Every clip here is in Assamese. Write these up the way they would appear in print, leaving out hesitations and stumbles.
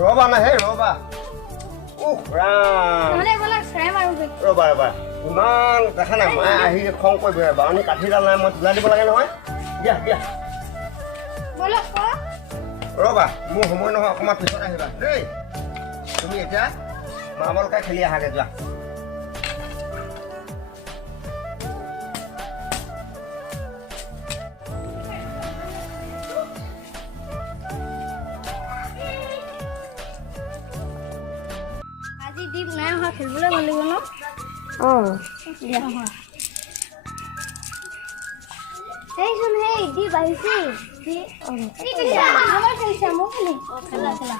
ৰবা না হে ৰবা ৰবা ৰবা ইমান দেখা নাই মায়ে আহি খং কৰিব বাৰণি কাঠিডাল নাই মই তোলাই দিব লাগে নহয় দিয়া দিয়া ৰবা মোৰ সময় নহয় অকণমান পিছত আহিবা দেই তুমি এতিয়া মাৰ্বলকে খেলি আহাগে যোৱা আজি দীপ নাই অহা খেলিবলৈ ভাল লাগিব ন এইচোন সেই দীপ আহিছে আমাৰ খেলিছে মোক খেলি খেলা খেলা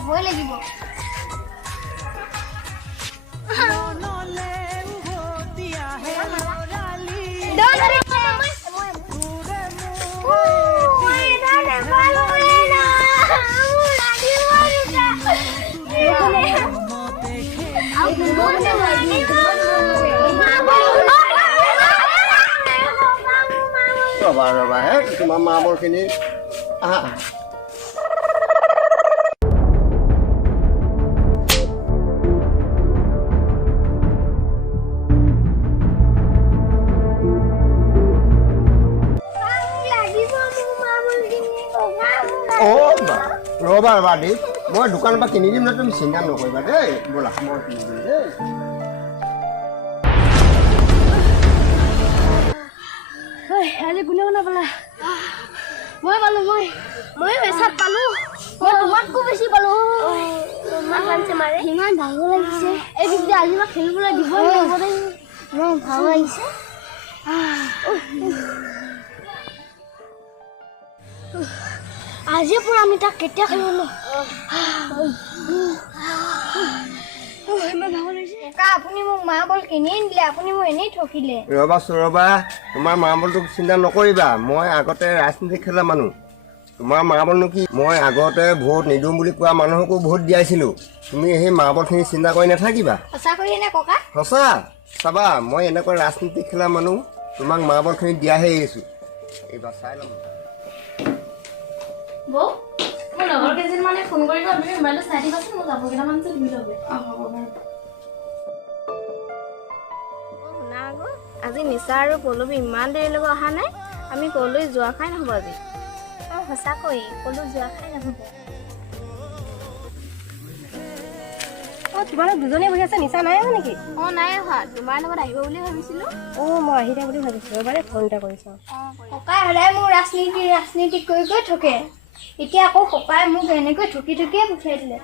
হ'বই লাগিব ৰবা ৰবা হে তোমাৰ মাৰ্বলখিনি আহা ৰবা ৰবা দীপ মই দোকানৰ পৰা কিনি দিম না তুমি চিন্তা নকৰিবা দেই ব'লা মই কিনি দিম দেই আজি কোনে কোনে পালা মই পালো মই বেচাত পালো মই তোমাতকৈ বেছি পালো ইমান ভালো লাগিছে এই বিদ্যা আজি মই খেলিবলৈ দিব লাগিব দেই ইমান ভাল লাগিছে আজিৰ পৰা আমি তাক কেতিয়া খেলিবলৈ আপুনি মোক মাৰ্বল কিনি দিলে আপুনি মোক এনেই ঠকিলে ৰবা ৰবা তোমাৰ মাৰ্বলটোক চিন্তা নকৰিবা মই আগতে ৰাজনীতি খেলা মানুহ তোমাৰ মাৰ্বলনো কি মই আগতে ভোট নিদিওঁ বুলি কোৱা মানুহকো ভোট দিয়াইছিলোঁ তুমি সেই মাৰ্বলখিনি চিন্তা কৰি নাথাকিবা সঁচা কৰি এনে ককা সঁচা চাবা মই এনেকুৱা ৰাজনীতি খেলা মানুহ তোমাক মাৰ্বলখিনি দিয়াহে এৰিছোঁ এইবাৰ চাই ল'ম বৌ মোৰ লগৰ কেইজনমানে ফোন কৰিব তুমি মোবাইলটো চাই দিবাচোন মোৰ যাব কেইটামান যে ধুই ল'ব হ'ব বাৰু শুনা আকৌ আজি নিচা আৰু পলবী ইমান দেৰিলৈকে অহা নাই আমি ক'লৈ যোৱা খাই নহ'ব আজি সঁচাকৈ ক'লৈ যোৱা খাই নহ'ব তোমালোক দুজনীয়ে বহি আছে নিচা নাই অহা নেকি নাই অহা তোমাৰ লগত আহিব বুলি ভাবিছিলোঁ মই আহি থাকোঁ বুলি ভাবিছিলোঁ এবাৰে ফোন এটা কৰিছোঁ ককাই সদায় মোক ৰাজনীতি কৰি থকে এতিয়া আকৌ ককাই মোক এনেকৈ ঠকিয়ে পঠিয়াই দিলে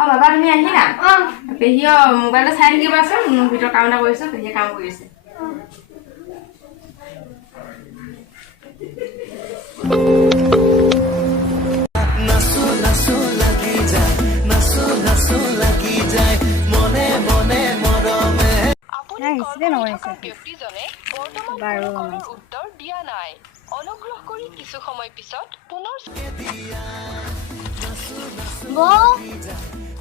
বাবা তুমি আহিলা পেহীয়ে মোবাইলটো চাই থাকিবাচোন মোৰ ভিতৰত কাম এটা কৰিছোঁ পেহীয়ে কাম কৰি আছে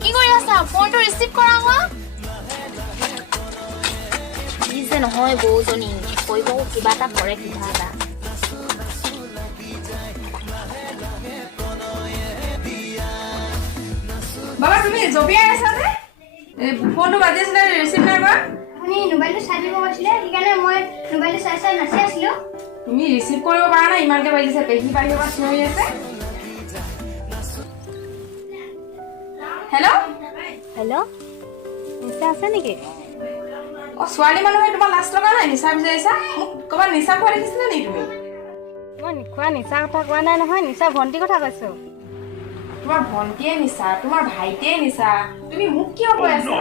কি কৰি আছা ফোনটো ৰিচিভ কৰা যে নহয় বৌজনী কৰিব কিবা এটা কৰে কিবা এটা বাবা তুমি জপিয়াই আছা যে ফোনটো বাজি আছিলে ৰিচিভ নাই কৰা আপুনি মোবাইলটো চাই দিব কৈছিলে সেইকাৰণে মই মোবাইলটো চাই নাচি আছিলোঁ তুমি ৰিচিভ কৰিব পৰা নাই ইমানকে বাজিছে পেহী বাহিৰৰ পৰা চিঞৰি আছে হেল্ল' নিচা আছে নেকি ছোৱালী মানুহে তোমাৰ লাজ লগা নাই নিচা বিচাৰিছা মোক ক'ৰবাত নিচা খোৱা দেখিছিলা নেকি তুমি মই খোৱা নিচা কথা কোৱা নাই নহয় নিচা ভণ্টিৰ কথা কৈছোঁ তোমাৰ ভণ্টিয়ে নিচা তোমাৰ ভাইটিয়ে নিচা তুমি মোক কিয় কৈ আছা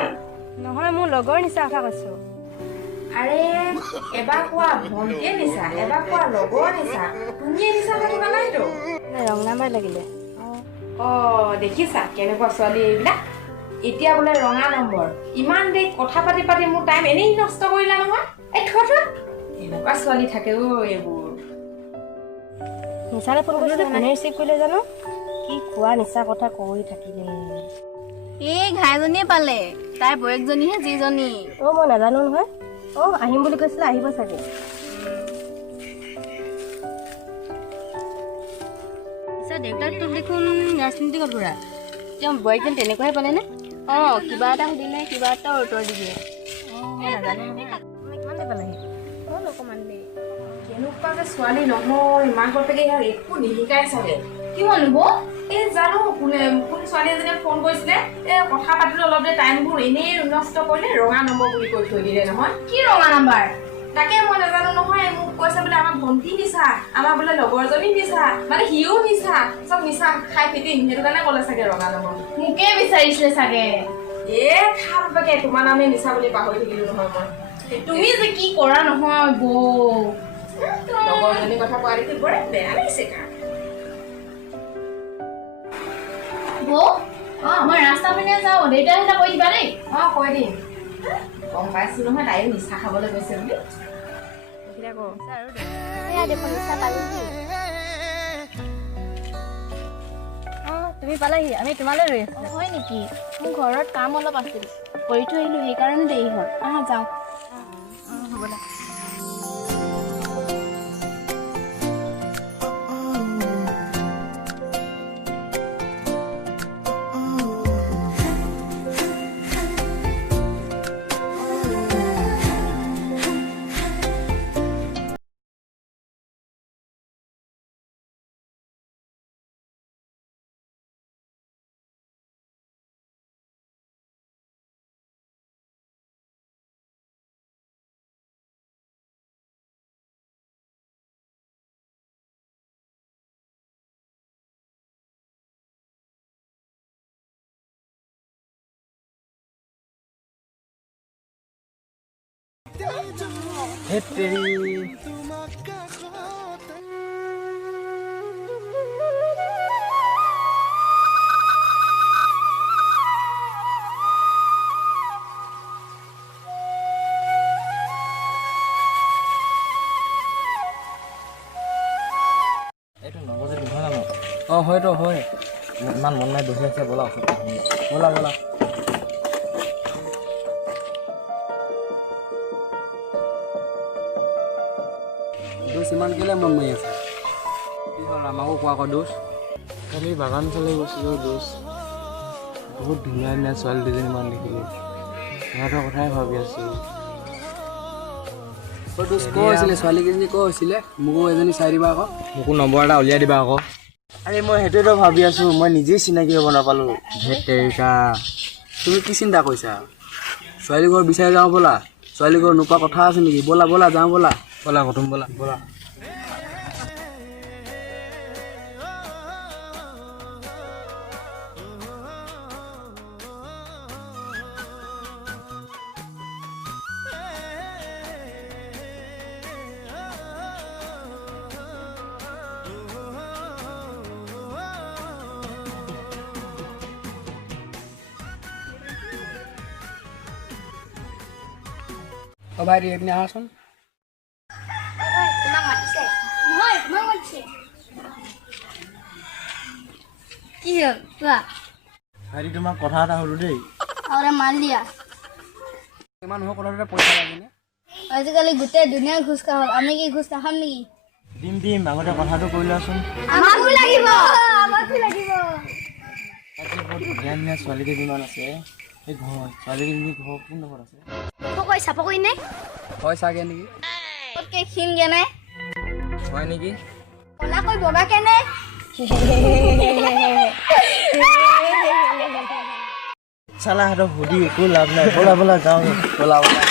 নহয় মোৰ লগৰ নিচা কথা কৈছোঁ আৰে এবাৰ কোৱা ভণ্টিয়ে নিচা এবাৰ কোৱা লগৰ নিচা তুমিয়ে নিচা থাকিবা নাইতো ৰং নাম্বাৰ লাগিলে দেখিছা কেনেকুৱা ছোৱালী এইবিলাক এতিয়া বোলে ৰঙা নম্বৰ ইমান দেৰি কথা পাতি পাতি মোৰ টাইম এনেই নষ্ট কৰিলা নহয় এই থোৱা এনেকুৱা ছোৱালী থাকে এইবোৰ নিচালে ফোন কৰিছিলে কোনে ৰিচিভ কৰিলে জানো কি খোৱা নিচা কথা কৈ থাকিলে এই ঘাইজনীয়ে পালে তাইৰ বৌয়েকজনীহে যিজনী মই নাজানো নহয় আহিম বুলি কৈছিলে আহিব চাগে দেউতাকটো দেখোন ৰাজনীতি কৰা তেওঁ বৌয়েকজন তেনেকুৱাই পালেনে কিবা এটা সুধিলে কিবা এটা উত্তৰ দি দিয়ে মই নাজানো কিমান পালেহি অকণমান দেই কেনেকুৱা যে ছোৱালী নহয় মাক বাপেকে ইয়াক একো নিশিকাই চাগে কি হ'লব এই জানো কোনে ছোৱালী এজনীয়ে ফোন কৰিছিলে কথা পাতিলো অলপ দেৰি টাইমবোৰ এনেই নষ্ট কৰিলে ৰঙা নম্বৰ বুলি কৈ থৈ দিলে নহয় কি ৰঙা নম্বৰ তাকে মই নাজানো নহয় মোক কৈছে বোলে আমাৰ ভণ্টি নিচা আমাৰ বোলে লগৰজনী নিচা মানে সিও নিচা চব নিচা খাই ফিটিং সেইটো কাৰণে ক'লে চাগে ৰঙা নম্বৰ মোকে বিচাৰিছিলে চাগে খাম বাকে তোমাৰ নামে নিচা বুলি পাহৰি থাকিলো নহয় মই তুমি যে কি কৰা নহয় বৌ লগৰজনীৰ কথা কোৱা দেখি বৰ বেয়া লাগিছে বৌ মই ৰাস্তা পিনে যাওঁ দেউতাই এটা কৈ দিবা দেই কৈ দিম গম পাইছো নহয় তাইও নিচা খাবলৈ গৈছে বুলি তুমি পালেহি আমি তোমালৈ ৰৈ আছো হয় নেকি মোৰ ঘৰত কাম অলপ আছিল কৰি থৈ আহিলোঁ সেইকাৰণে দেৰি হ'ল যাওঁ হ'ব দে হয়তো হয় ইমান মন নাই বহি আছে ব'লা ওচৰত ব'লা ব'লা দোষ ইমান কেলে মন মাৰি আছে কি হ'ল আমাকো কোৱা আকৌ দোষ খালি বাগান চালে গৈছিলোঁ দোষ বহুত ধুনীয়া ধুনীয়া ছোৱালী দুজনীমান দেখিলোঁ সিহঁতৰ কথাই ভাবি আছোঁ দোষ ক'ৰ হৈছিলে ছোৱালীকেইজনী ক'ৰ হৈছিলে মোকো এজনী চাই দিবা আকৌ মোকো নম্বৰ এটা উলিয়াই দিবা আকৌ আৰে মই সেইটোৱেতো ভাবি আছোঁ মই নিজেই চিনাকি হ'ব নাপালোঁ ধেত তেৰিকা তুমি কি চিন্তা কৰিছা ছোৱালী ঘৰ বিচাৰি যাওঁ ব'লা ছোৱালী ঘৰ নোপোৱা কথা আছে নেকি ব'লা ব'লা যাওঁ ব'লা ব'লা কুটুম ব'লা ব'লা ভাই এইপিনে আহাচোন কি হ'ল কোৱা ভাইটি তোমাক কথা এটা সুধো দেই মাল দিয়া ইমান মানুহৰ কথাটোতে পইচা লাগেনে আজিকালি গোটেই দুনিয়াৰ ঘোচ খোৱা হ'ল আমি কি ঘোচ নাখাম নেকি দিম আগতে কথাটো কৈ লোৱাচোন আমাকো লাগিব ধুনীয়া ধুনীয়া ছোৱালীকেইজনীমান আছে সেই ঘৰ ছোৱালীকেইজনী ঘৰ কোন ডোখৰত আছে কৈ চাপ কৰি নাই হয় চাগে নেকি ক'তকে ক্ষীণ কেনে হয় নেকি ক'লা কৈ বগা কেনে চালা সিহঁতক সুধি একো লাভ নাই ব'লা ব'লা যাওঁ ব'লা ব'লা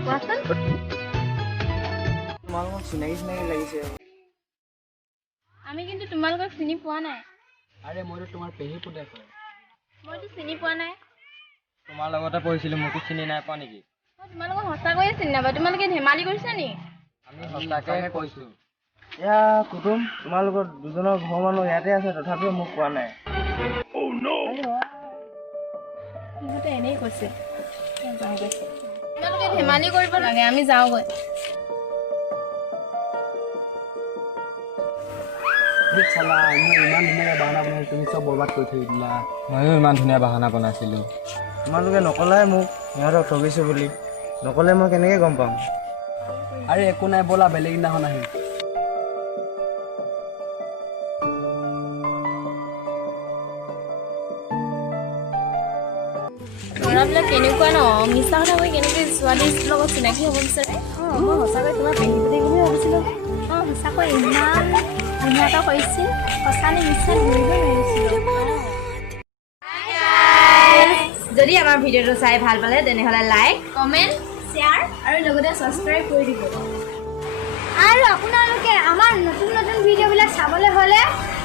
কোৱাচোন তোমালোকক চিনাকি লাগিছে। আমি কিন্তু তোমালোকক চিনি পোৱা নাই। আৰে মইতো তোমাৰ পেহী পুতেক হয়। মইতো চিনি পোৱা নাই। তোমাৰ লগতে পঢ়িছিলোঁ, মোকো চিনি নাই পোৱা নেকি? মই তোমালোকক সঁচাকৈয়ে চিনি নাপাওঁ। তোমালোকে ধেমালি কৰিছা নি? আমি সঁচাকৈ কৈছোঁ। এয়া কুটুম, তোমালোকৰ দুজনৰ ঘৰৰ মানুহ ইয়াতে আছে, তথাপিও মোক কোৱা নাই। সিহঁতে এনেই কৈছে। তোমালোকে ধেমালি কৰিব লাগে, আমি যাওঁগৈ। চালা, মই ইমান ধুনীয়াকৈ বাহানা বনাইছোঁ, তুমি চব বৰবাদ কৰি থৈ দিলা। ময়ো ইমান ধুনীয়া বাহানা বনাইছিলোঁ। তোমালোকে নকলাই মোক সিহঁতক ঠগিছোঁ বুলি। নকলে মই কেনেকৈ গম পাম? আৰে একো নাই, ব'লা বেলেগ দিনাখন আহিম। ল'ৰাবিলাক কেনেকুৱা ন, মিছা কথা কৈ কেনেকৈ ছোৱালীৰ লগত চিনাকি হ'ব বিচাৰে। মই সঁচাকৈ তোমাৰ পেহী পুতেক বুলি ভাবিছিলোঁ। সঁচাকৈ ইমান ধুনীয়াকৈ কৰিছিল, সঁচানে মিছা ধৰিব নোৱাৰিছিলোঁ। যদি আমাৰ ভিডিঅ'টো চাই ভাল পালে তেনেহ'লে লাইক, কমেণ্ট, শ্বেয়াৰ আৰু লগতে ছাবস্ক্ৰাইব কৰি দিব। আৰু আপোনালোকে আমাৰ নতুন নতুন ভিডিঅ'বিলাক চাবলৈ হ'লে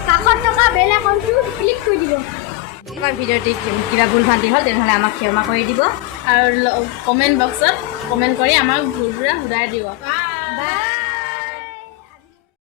কাষত থকা বেল আইকনটো ক্লিক কৰি দিব। আমাৰ ভিডিঅ'টি কিবা ভুল ভ্ৰান্তি হ'ল তেনেহ'লে আমাক ক্ষমা কৰি দিব আৰু কমেণ্ট বক্সত কমেণ্ট কৰি আমাক ভুলবোৰ শুধাই দিব। বাই।